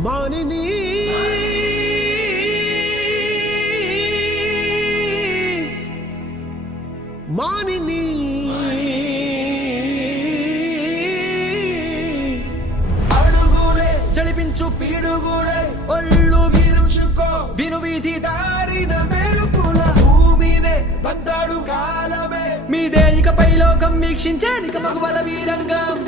మానిని మానిని అడుగులే జడిపించు పీడుగులే ఒళ్ళు విరుచుకో వినువీధి దారిన మెరుపుల భూమినే బందాడు కాలమే మీదే ఇకపై లోకం వీక్షించేదిక మగవల వీరంగం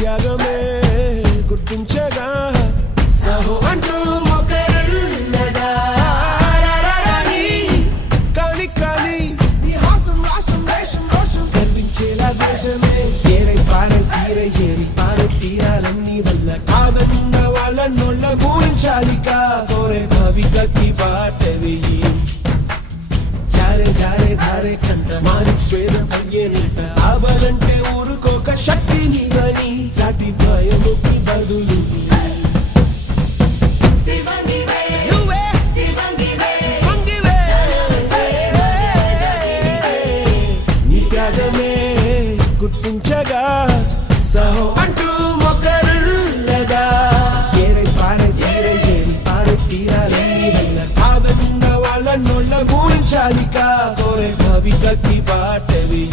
త్యాగమే గుర్తించగా సహో అంటూ ఒకరున్నదా కాని కాని నీ హాసం రాసం వేషం రోషం గర్వించేలా దేశమే ఏరై పారై తీరై ఏరి పారై తీరాలన్నీ వల్ల కాదన్న వాళ్ళ నోళ్ళ గూడించాలిక తోరే భవికకి బాటవి జారే జారే ధారే కంట మాని స్వేదం అయ్యేనంట ఆబలంటే ఊరుకోక శక్తి నీవని సాటి భయముకి బదులు నీ త్యాగమే గుర్తించగా సహో అంటూ మొక్కరులగా ఏరై పారై తీరై ఏరి పారై తీరాలన్నీ వల్ల కాదన్న వాళ్ళ నోళ్ళ గూడించాలిక కోరే భవికకి బాటవి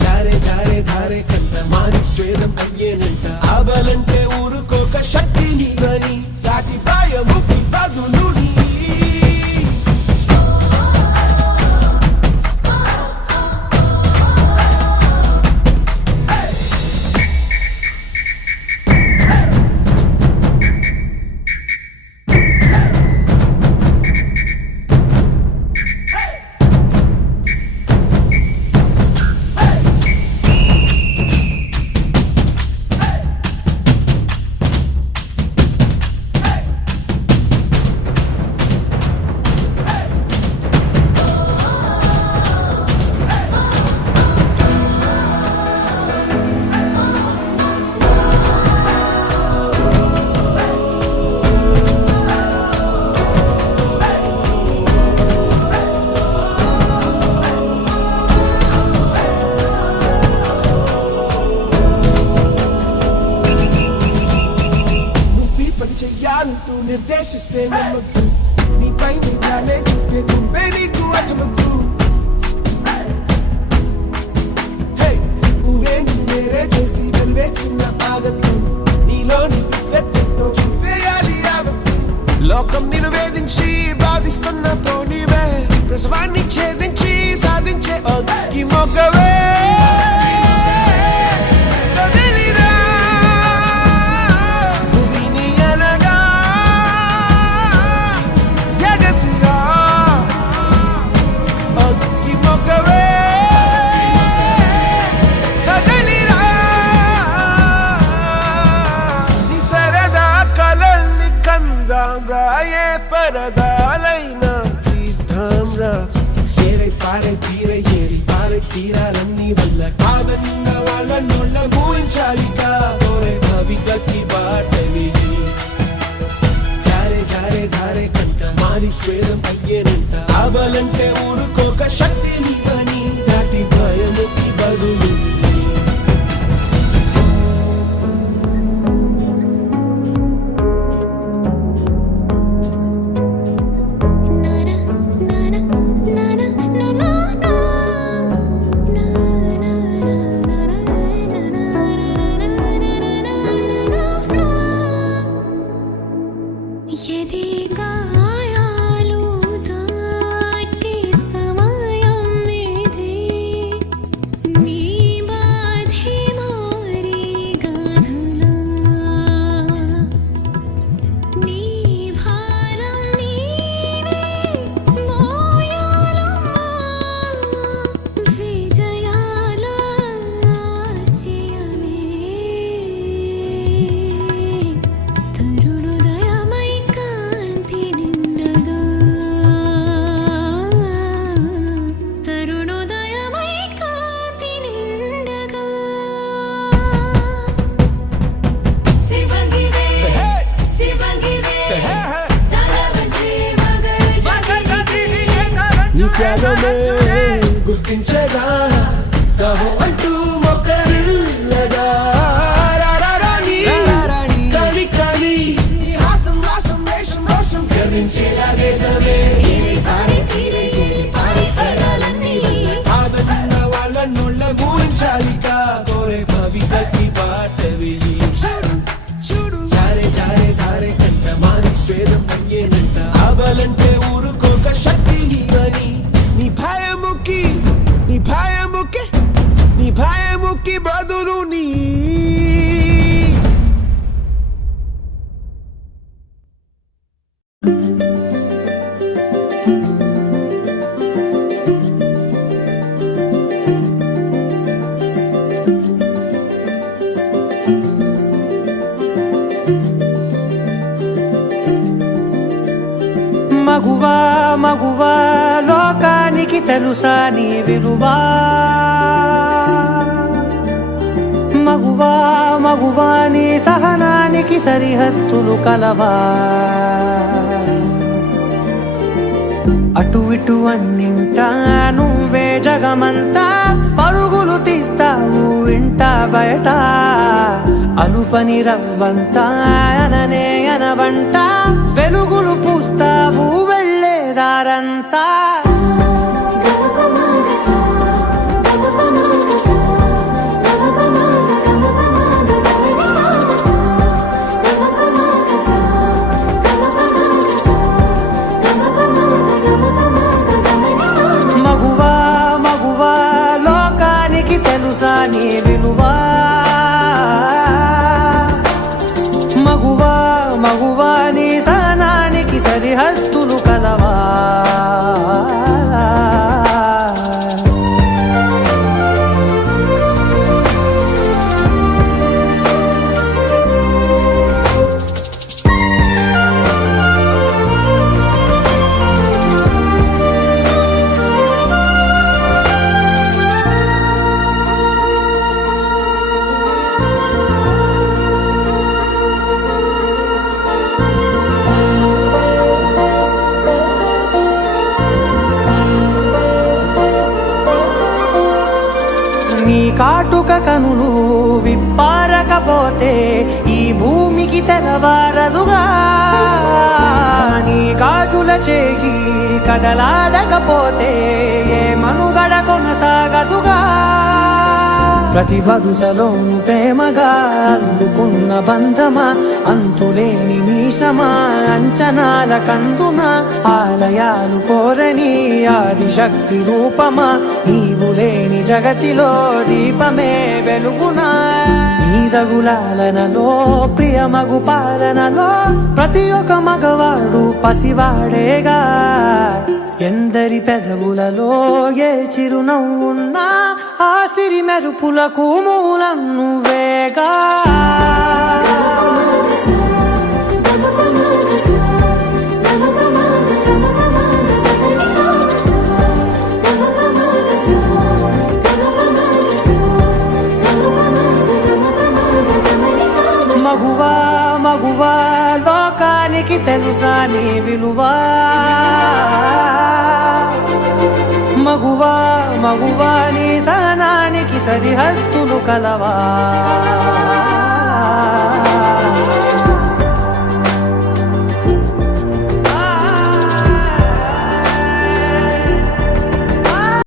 జారే జారే ధారే కంట మాని స్వేదం అయ్యేనంట ఆబలంటే ఊరుకోక శక్తి నీవని సాటి భయముకి బదులు చెయ్యాలంటూ నిర్దేశిస్తే నమ్మద్దు నీపై నిజాలే చూపే గుంపే నీకు అసమద్దు వేరే చేసి వెలివేస్తున్న ఆగద్దు నీలోని వ్యక్తితో చూపేయాలి యావత్తు లోకం నిన్ను వేధించి బాధిస్తున్న పోనీవే ప్రసవాన్ని ఛేదించి సాధించే ఈ మొగ్గవే రాయే పరదాలైనా తీర్థంరా ఏరై పారై తీరై ఏరి పారై తీరాలన్నీ వల్ల కాదన్న వాళ్ళ నోళ్ళ గూయించాలిక తోరే భవికకి బాటవి జారే జారే ధారే కంట మారి స్వేదం అయ్యేనంట ఆబలంటే ఊరుకోక శక్తి నీవని సాటి భయముకి బదులు గుర్తించగా సహో అంటూ మొక్కరిల్లగా కాని కాని నీ హాసం రాసం వేషం రోషం గర్వించేలా దేశమే కాదన్న వాళ్ళ నోళ్ళ గురించాలిక కోరే కవితకి పాట విని చూడు జారే జారే ధారే కంట మాని స్వేదం అయ్యేనంట అవలంటే ఊరుకోక శక్తి నీవని నీ భయముకి బదులు నీ మగువా మగువా లోకానికి తెలుసా నీ విలువా మగువా మగువా నీ సహనానికి సరిహద్దులు కలవా అటు ఇటు అన్నింటా నువ్వే జగమంతా పరుగులు తీస్తావు ఇంట బయట అలుపని రవ్వంతా అననే అనవంట వెలుగులు పూస్తావు వెళ్ళేదారంతా మగువా మగువా లోకానికి తెలుసా నీ విలువా మగువా మగువా నీ సహనానికి సరిహద్దులు కలవా నీ కాటుక కనులు విప్పారకపోతే ఈ భూమికి తెలవారదుగా నీ గాజుల చేయి కదలాడకపోతే ఏ మనుగడ కొనసాగదుగా ప్రతి వరుసలోను ప్రేమగా అల్లుకున్న బంధమా అంతులేని నీశమా అంచనాల కందుమా ఆలయాలు కోరని ఆదిశక్తి రూపమా నీవు లేని జగతిలో దీపమే వెలుగునా నీదగులాలనలో ప్రియమగు పాలనలో ప్రతి ఒక్క మగవాడు పసివాడేగా ఎందరి పెదవులలో ఏ చిరునవ్వున్నా ఆ సిరి మెరుపులకు మూలం నువ్వేగా మగువా మగువా లోకానికి తెలుసా నీ విలువా మగువా మగువా నీ సహనానికి సరిహద్దులు కలవా